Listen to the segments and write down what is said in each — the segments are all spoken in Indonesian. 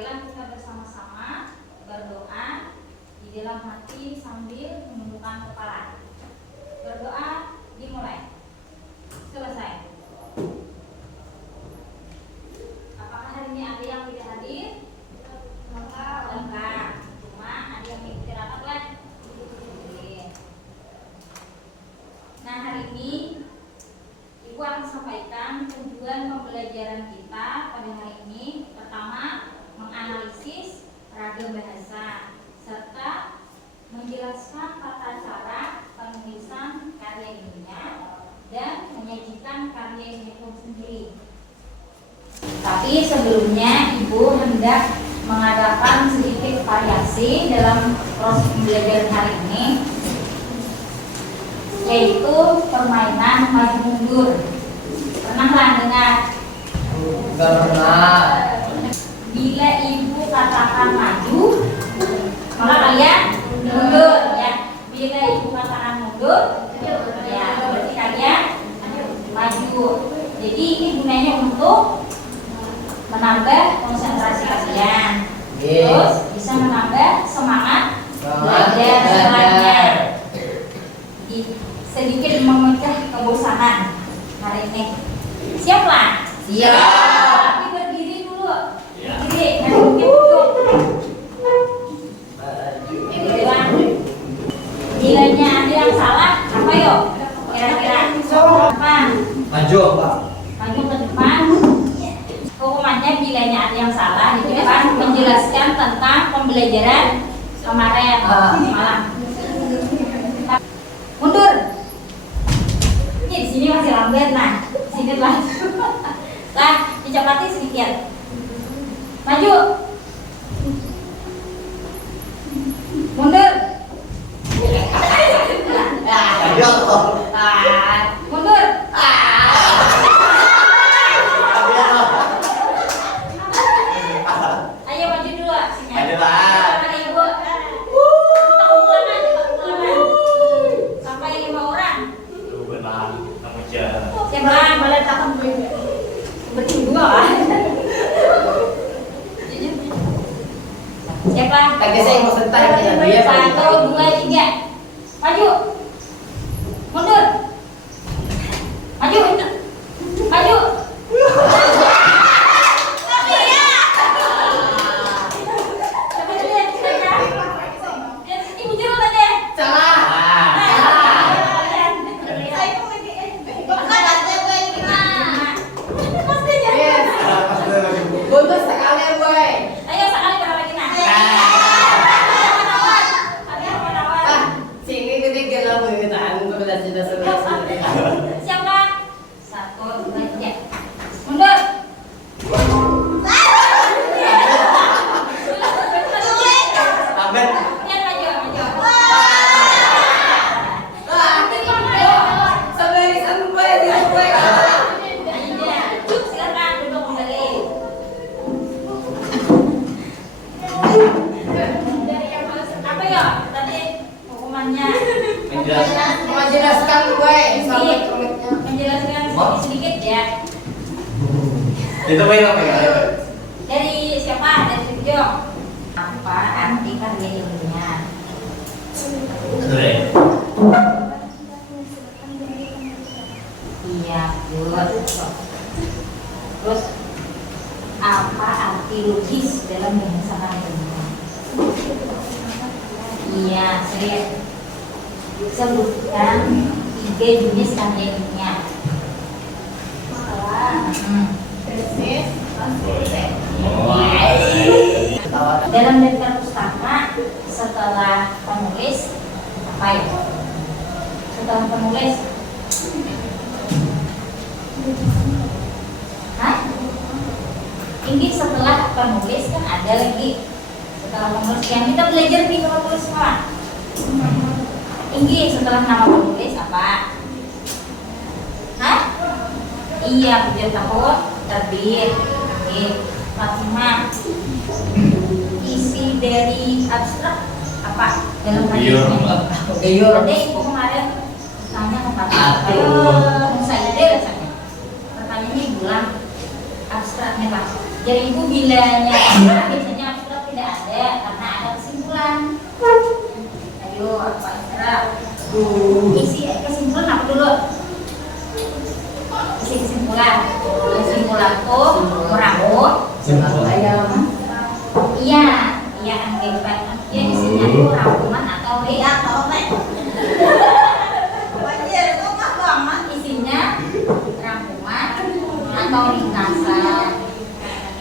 Marilah kita bersama-sama berdoa di dalam hati sambil menundukkan kepala. Berdoa dimulai. Selesai. Apakah hari ini ada yang tidak hadir? Lengkap. Cuma ada yang mengikuti rapat lagi. Nah, hari ini Ibu akan sampaikan tujuan pembelajaran kita pada hari ini. Pertama, menganalisis ragam bahasa serta menjelaskan tata cara penulisan karya ilmiah dan menyajikan karya ilmiah itu sendiri. Tapi sebelumnya Ibu hendak mengadakan sedikit variasi dalam proses pembelajaran hari ini, yaitu permainan maju mundur. Pernahlah dengar? Enggak pernah. Bila Ibu katakan maju, maka kalian mundur, ya. Bila Ibu katakan mundur, ya berarti kalian maju. Jadi ini gunanya untuk menambah konsentrasi kalian, terus bisa menambah semangat belajar setelahnya, sedikit memecah kebosanan hari ini. Siap lah? Siap. Tapi berdiri dulu. Berdiri, nanti mungkin duduk. Bilanya ada yang salah, apa yuk? Kira-kira apa? Maju, Pak. Maju ke depan. Hukumannya bilanya ada yang salah di depan menjelaskan tentang pembelajaran kemarin malam. Mundur. Ini di sini masih lambat, nah. Di sini lah. Lah, dicepati sedikit. Maju. Mundur. Mundur. Ayo maju dulu sini. Ayo, Pak. Sama Ibu. Kita kumpulan aja, kumpulan. Sampai 5 orang. Siapa? Boleh takut berdua lah. Siapa? Lagi saya mau sebentar ya. 1, 2, 3. Maju. Mundur. Maju. Maju. Siapa? 1, 2, 3. Mundur. Lihat maju, maju. Silakan duduk kembali. Apa ya tadi hukumannya? Menjelaskan gue Menjelaskan sedikit ya. itu main apa ya? Dari siapa? Dari Sujo. Apa arti karya ilmiah? Iya, good. Terus apa arti logis dalam bahasa karya ilmiah? Iya, serius. Sebutkan 3 jenis karya ilmiah. Dalam daftar pustaka setelah penulis apa ya? Setelah penulis, ini setelah penulis kan ada lagi. Setelah penulis yang kita belajar di penulis semua. Ini setelah nama penulis apa? Iya, tujuan tahun terbit. Oke, Fatimah. Isi dari abstrak apa? Dalam hadisnya. Ada Ibu kemarin tanya ke Fatimah. Musa ide rasanya. Pertanyaannya bilang abstraknya Pak. Jadi Ibu bilanya biasanya Isi kesimpulan apa dulu? Isi kesimpulan. Kesimpulan tuh merangkum. Iya, iya anggapan. Ya isinya tuh rangkuman atau isinya rangkuman atau ringkasan.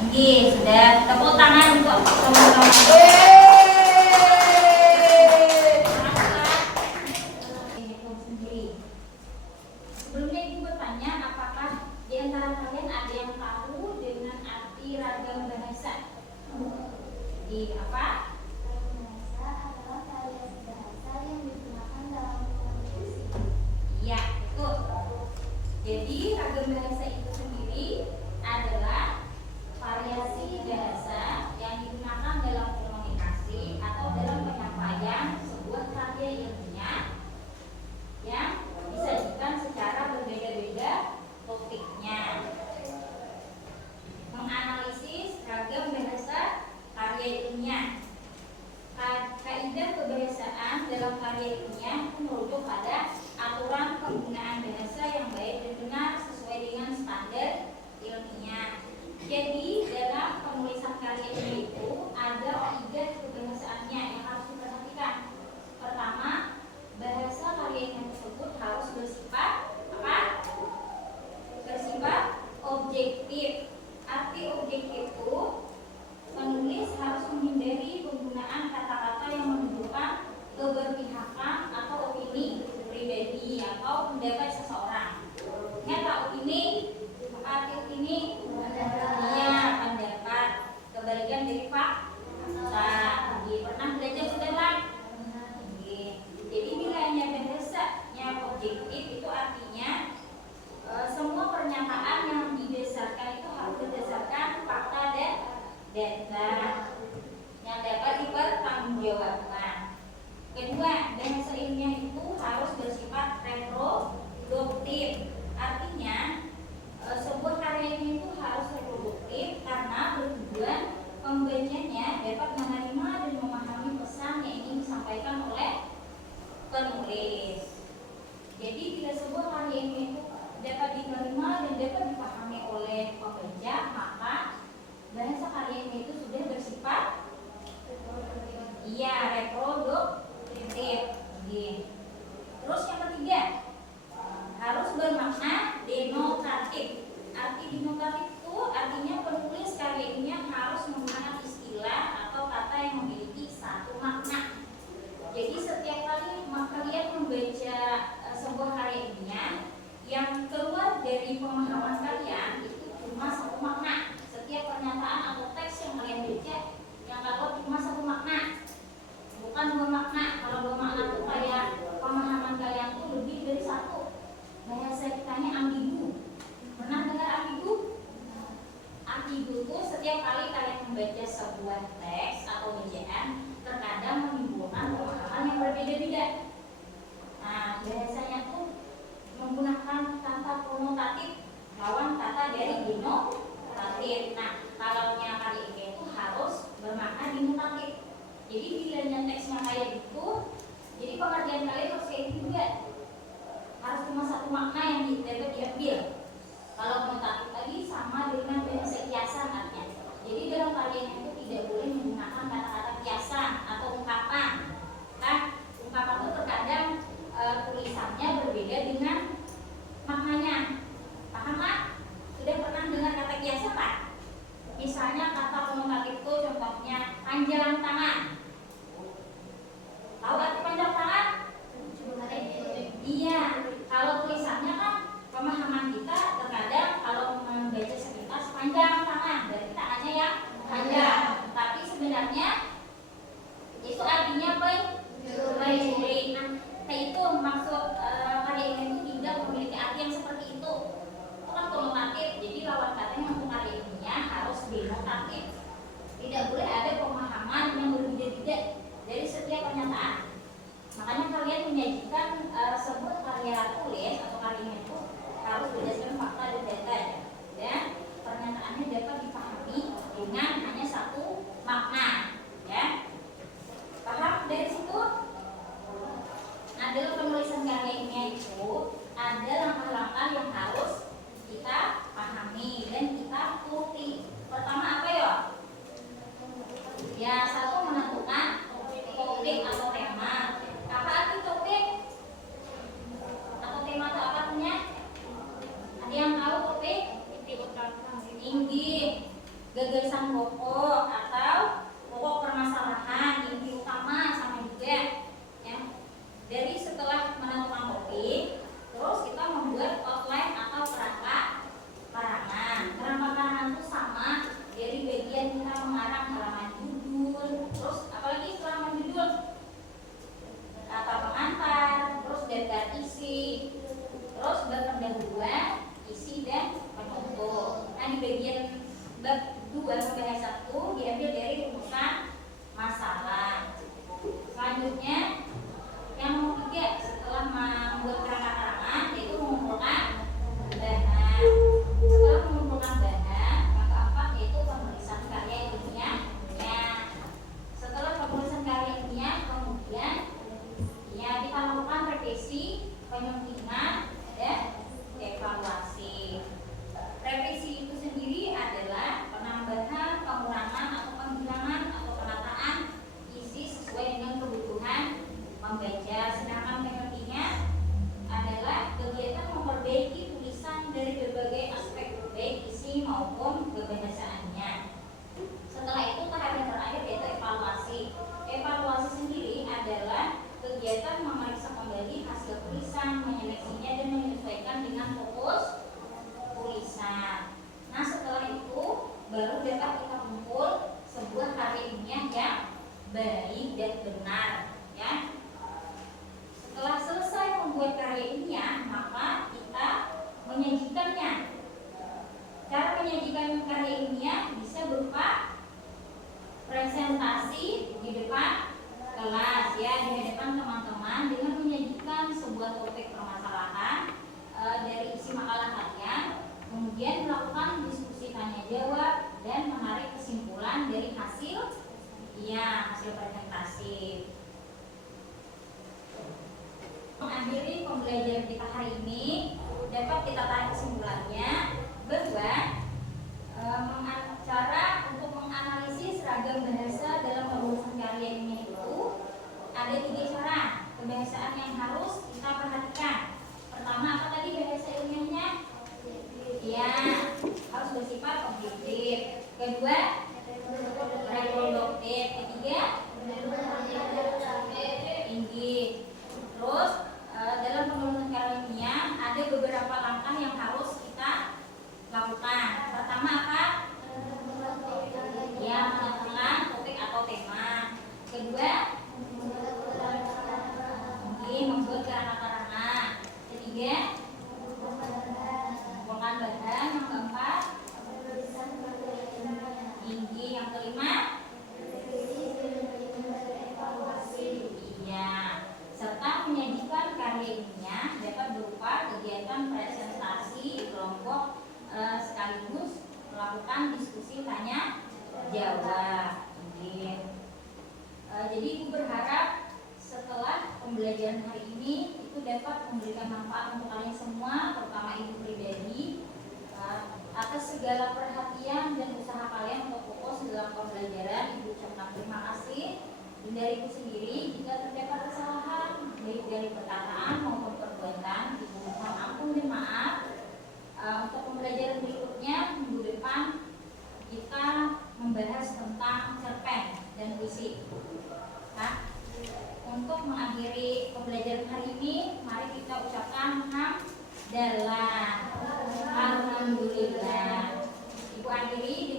Ini sudah tepuk tangan untuk teman-teman. Sebelumnya ibu bertanya, apakah di antara kalian ada yang tahu dengan arti ragam bahasa? Di apa? Iya, betul. Jadi ragam bahasa itu sendiri adalah variasi bahasa yang digunakan dalam komunikasi atau dalam penyampaian sebuah karya ilmiah yang disajikan secara berbeda-beda topiknya. Menganalisis ragam bahasa karya ilmiah. Kaidah kebahasaan dalam karya ilmiah merujuk pada aturan penggunaan bahasa yang baik dan benar sesuai dengan standar ilmiah. Jadi dalam penulisan karya ilmiah itu ada kaidah kebahasaannya yang harus diperhatikan. Pertama, bahasa karya ilmiah tersebut harus bersifat apa? Bersifat objektif. Arti objektif itu penulis harus menghindari penggunaan kata-kata yang menunjukkan keberpihakan atau opini pribadi atau pendapat seseorang. Ingat opini? Apa arti opini? Iya, pendapat. Kebalikan dari fakta. Pernah belajar sudah kan? Jadi bila hanya bahasanya objektif itu artinya semua pernyataan yang didasarkan itu harus berdasarkan fakta dan data yang dapat dipertanggungjawabkan. Kedua, bahasa ilmiah itu harus bersifat reproduktif. Artinya sebuah karya ilmiah itu harus reproduktif karena bertujuan pembacanya dapat menerima dan memahami pesan yang ingin disampaikan oleh penulis. Jadi bila sebuah karya ilmiah itu dapat diterima dan dapat dipahami oleh pembaca, maka bahasa karya ilmiah itu sudah bersifat reproduktif. Terus yang ketiga, harus bermakna denotatif. Arti denotatif itu artinya penulis karya ilmiah harus menggunakan istilah atau kata yang memiliki satu makna. Jadi setiap kali kalian membaca sebuah karya ilmiah, yang keluar dari pemahaman kalian itu cuma satu makna. Setiap pernyataan atau teks yang kalian baca yang keluar cuma satu makna, bukan dua makna. Kalau dua makna itu kayak pemahaman kalian tuh lebih dari satu. Bahasa kitanya ambigu. Pernah dengar ambigu? Ambigu itu setiap kali kalian membaca sebuah teks atau bacaan terkadang menimbulkan pemahaman yang berbeda-beda. Nah, bahasanya tuh menggunakan kata konotatif lawan kata dari denotatif. Nah, kalau karya ilmiah itu harus bermakna denotatif. Jadi bila teksnya kayak gitu, jadi pengertian kalian harus kayak gitu juga. Harus cuma satu makna yang dapat diambil. Kalau konotatif tadi sama dengan bahasa kiasan artinya. Jadi dalam karya itu tidak boleh menggunakan kata-kata kiasan atau ungkapan. Nah, ungkapan itu terkadang tulisannya berbeda dengan maknanya. Paham Pak? Sudah pernah dengar kata kiasan Pak? Misalnya kata konotatif itu contohnya panjang tangan. Tahu arti panjang tangan? Iya. Kalau tulisannya kan pemahaman kita terkadang kalau membaca sekilas panjang tangan, berarti tangannya yang panjang. Tapi sebenarnya itu artinya pendek. Nah itu maksud karya ilmiah itu tidak memiliki arti yang seperti itu. Itu kan konotatif. Jadi lawan katanya untuk karya ilmiah harus denotatif. Tidak boleh ada pemahaman yang berbeda-beda dari setiap pernyataan. Makanya kalian menyajikan sebuah karya tulis atau karya ilmiah itu harus berdasarkan fakta dan data ya. Dan pernyataannya dapat tulisan pokok atau pokok permasalahan, inti utama, sama juga ya. Dari setelah menentukan topik, terus kita membuat outline atau kerangka karangan. Kerangka karangan itu sama dari bagian kita mengarang halaman judul, terus apalagi halaman judul, kata pengantar, terus daftar isi, terus bab pendahuluan, isi dan penutup. Nah, di bagian bab 2 pembahasan 1 diambil dari rumusan masalah. Selanjutnya yang nomor 3 setelah membuat kerangka karangan yaitu mengumpulkan bahan. Setelah mengumpulkan bahan, yang keempat yaitu penulisan karya ilmiahnya. Setelah penulisan karya ilmiah, kemudian ya kita lakukan revisi, penyuntingan, dan evaluasi. Revisi itu sendiri adalah penambahan, pengurangan, atau penghilangan atau penataan isi sesuai dengan kebutuhan membaca. Sedangkan penyuntingan adalah kegiatan memperbaiki tulisan dari berbagai aspek, baik isi maupun kebahasaannya. Setelah itu tahap yang terakhir yaitu evaluasi. Evaluasi sendiri adalah kegiatan memeriksa kembali hasil tulisan, menyeleksinya dan menyesuaikan dengan fokus tulisan. Nah, setelah itu baru dapat kita kumpul sebuah karya ilmiah yang baik dan benar ya. Setelah selesai membuat karya ilmiah, maka kita menyajikannya. Cara menyajikan karya ilmiah bisa berupa presentasi di depan kelas ya, di hadapan teman-teman dengan menyajikan sebuah topik permasalahan dari isi makalah kalian, kemudian melakukan diskusi tanya jawab dan menarik kesimpulan dari hasil presentasi. Mengakhiri pembelajaran kita hari ini, dapat kita tarik kesimpulannya bahwa cara untuk menganalisis ragam bahasa dalam penulisan karya ilmiah itu ada 3 cara kebahasaan yang harus kita perhatikan. Pertama, apa tadi bahasa ilmiahnya? Ya, harus bersifat objektif. Kedua, reproduktif. Ketiga, tinggi. Terus dalam penulisan karya ilmiah ada beberapa langkah yang harus kita lakukan. Pertama apa? Ya, menentukan topik atau tema. Kedua, membuat karangan. Ketiga, mengumpulkan bahan. Yang keempat, tinggi. Yang kelima, iya, serta menyajikan karya ilmiah dapat berupa kegiatan presentasi kelompok sekaligus melakukan diskusi tanya jawab. Jadi Ibu berharap setelah pembelajaran hari ini itu dapat memberikan manfaat untuk kalian semua, terutama Ibu pribadi. Atas segala perhatian dan usaha kalian untuk fokus dalam pembelajaran, Ibu ucapkan terima kasih. Dan dari Ibu sendiri, jika terdapat kesalahan baik dari perkataan maupun perbuatan, Ibu mohon ampun dan maaf. Untuk pembelajaran berikutnya minggu depan kita membahas tentang cerpen dan puisi. Nah, untuk mengakhiri pembelajaran hari ini, mari kita ucapkan hamdalah. Alhamdulillah. Ibu akhiri